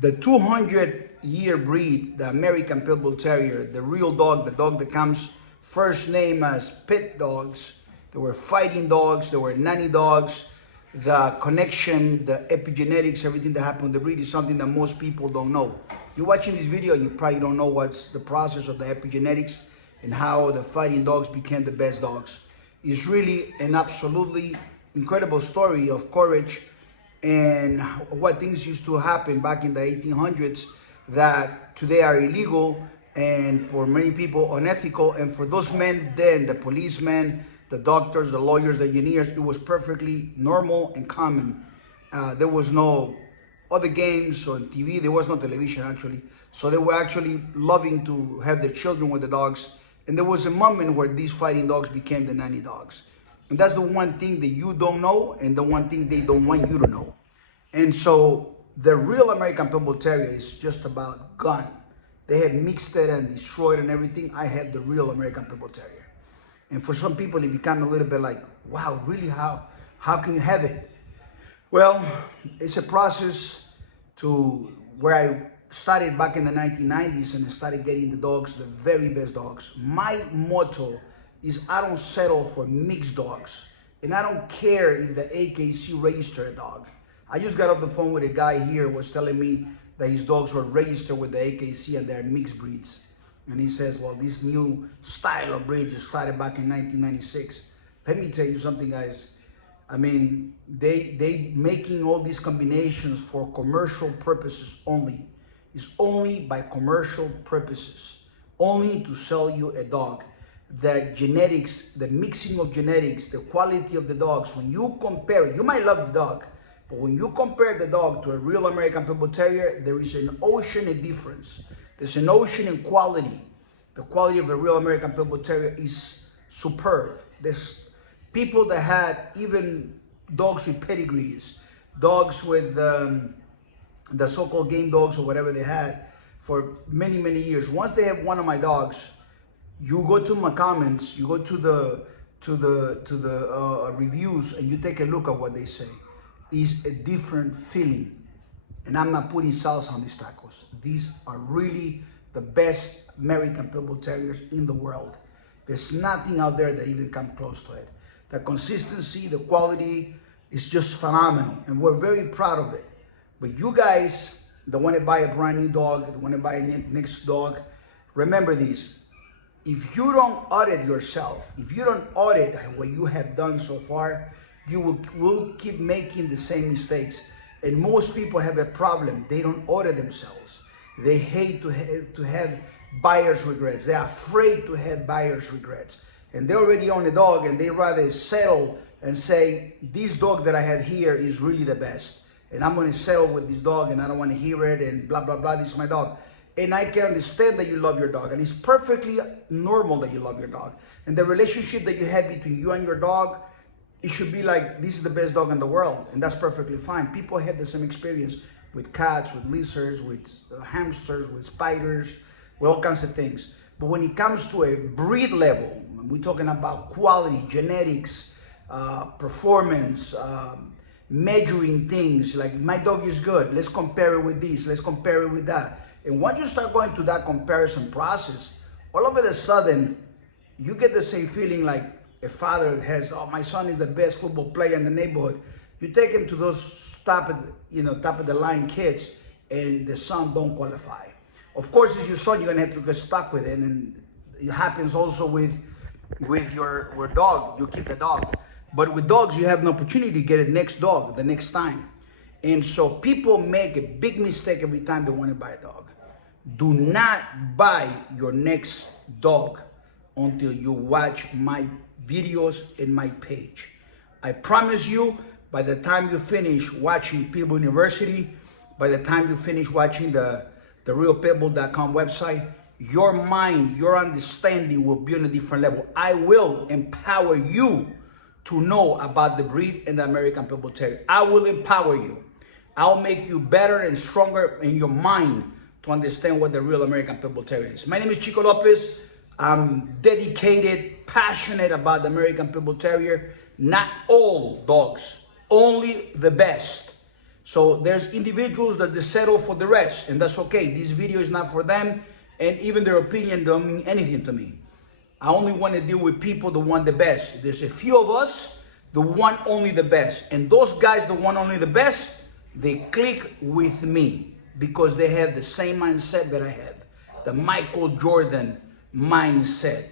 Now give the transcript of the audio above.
The 200-year breed, the American Pitbull Terrier, the real dog, the dog that comes first name as pit dogs. They were fighting dogs, they were nanny dogs. The connection, the epigenetics, everything that happened with the breed is something that most people don't know. You're watching this video, you probably don't know what's the process of the epigenetics and how the fighting dogs became the best dogs. It's really an absolutely incredible story of courage and what things used to happen back in the 1800s that today are illegal and for many people unethical. And for those men then, the policemen, the doctors, the lawyers, the engineers, it was perfectly normal and common. There was no other games on TV. There was no television actually. So they were actually loving to have their children with the dogs. And there was a moment where these fighting dogs became the nanny dogs. And that's the one thing that you don't know and the one thing they don't want you to know. And so the real American Pitbull Terrier is just about gun. They have mixed it and destroyed and everything. I have the real American Pitbull Terrier. And for some people, it became a little bit like, wow, really, how can you have it? Well, it's a process to where I started back in the 1990s and I started getting the dogs, the very best dogs. My motto is I don't settle for mixed dogs. And I don't care if the AKC registered a dog. I just got off the phone with a guy here who was telling me that his dogs were registered with the AKC and they're mixed breeds. And he says, well, this new style of breed just started back in 1996. Let me tell you something, guys. I mean, they making all these combinations for commercial purposes only. It's only by commercial purposes, only to sell you a dog. The genetics, the mixing of genetics, the quality of the dogs, when you compare it, you might love the dog, but when you compare the dog to a real American Pitbull Terrier, there is an ocean of difference. There's an ocean in quality. The quality of a real American Pitbull Terrier is superb. There's people that had even dogs with pedigrees, dogs with the so-called game dogs or whatever they had for many, many years. Once they have one of my dogs, you go to my comments, you go to the reviews, and you take a look at what they say. It's a different feeling. And I'm not putting salsa on these tacos. These are really the best American Pitbull Terriers in the world. There's nothing out there that even comes close to it. The consistency, the quality is just phenomenal. And we're very proud of it. But you guys that want to buy a brand new dog, that want to buy a next dog, remember this. If you don't audit yourself, if you don't audit what you have done so far, you will keep making the same mistakes. And most people have a problem. They don't audit themselves. They hate to have buyer's regrets. They're afraid to have buyer's regrets. And they already own a dog and they rather settle and say, this dog that I have here is really the best. And I'm going to settle with this dog and I don't want to hear it and blah, blah, blah. This is my dog. And I can understand that you love your dog. And it's perfectly normal that you love your dog. And the relationship that you have between you and your dog, it should be like, this is the best dog in the world. And that's perfectly fine. People have the same experience with cats, with lizards, with hamsters, with spiders, with all kinds of things. But when it comes to a breed level, we're talking about quality, genetics, performance, measuring things. Like, my dog is good. Let's compare it with this. Let's compare it with that. And once you start going to that comparison process, all of a sudden, you get the same feeling like a father has, oh, my son is the best football player in the neighborhood. You take him to those top of the line kids, and the son don't qualify. Of course, as your son, you're gonna have to get stuck with it, and it happens also with your dog. You keep the dog, but with dogs, you have an opportunity to get a next dog the next time. And so people make a big mistake every time they want to buy a dog. Do not buy your next dog until you watch my videos in my page. I promise you, by the time you finish watching Pitbull University, by the time you finish watching the Reputable.com website, your mind, your understanding will be on a different level. I will empower you to know about the breed and the American Pitbull Terrier. I will empower you. I'll make you better and stronger in your mind to understand what the real American Pitbull Terrier is. My name is Chico Lopez. I'm dedicated, passionate about the American Pitbull Terrier. Not all dogs, only the best. So there's individuals that they settle for the rest, and that's okay. This video is not for them, and even their opinion don't mean anything to me. I only want to deal with people that want the best. There's a few of us that want only the best, and those guys that want only the best, they click with me because they have the same mindset that I have, the Michael Jordan mindset.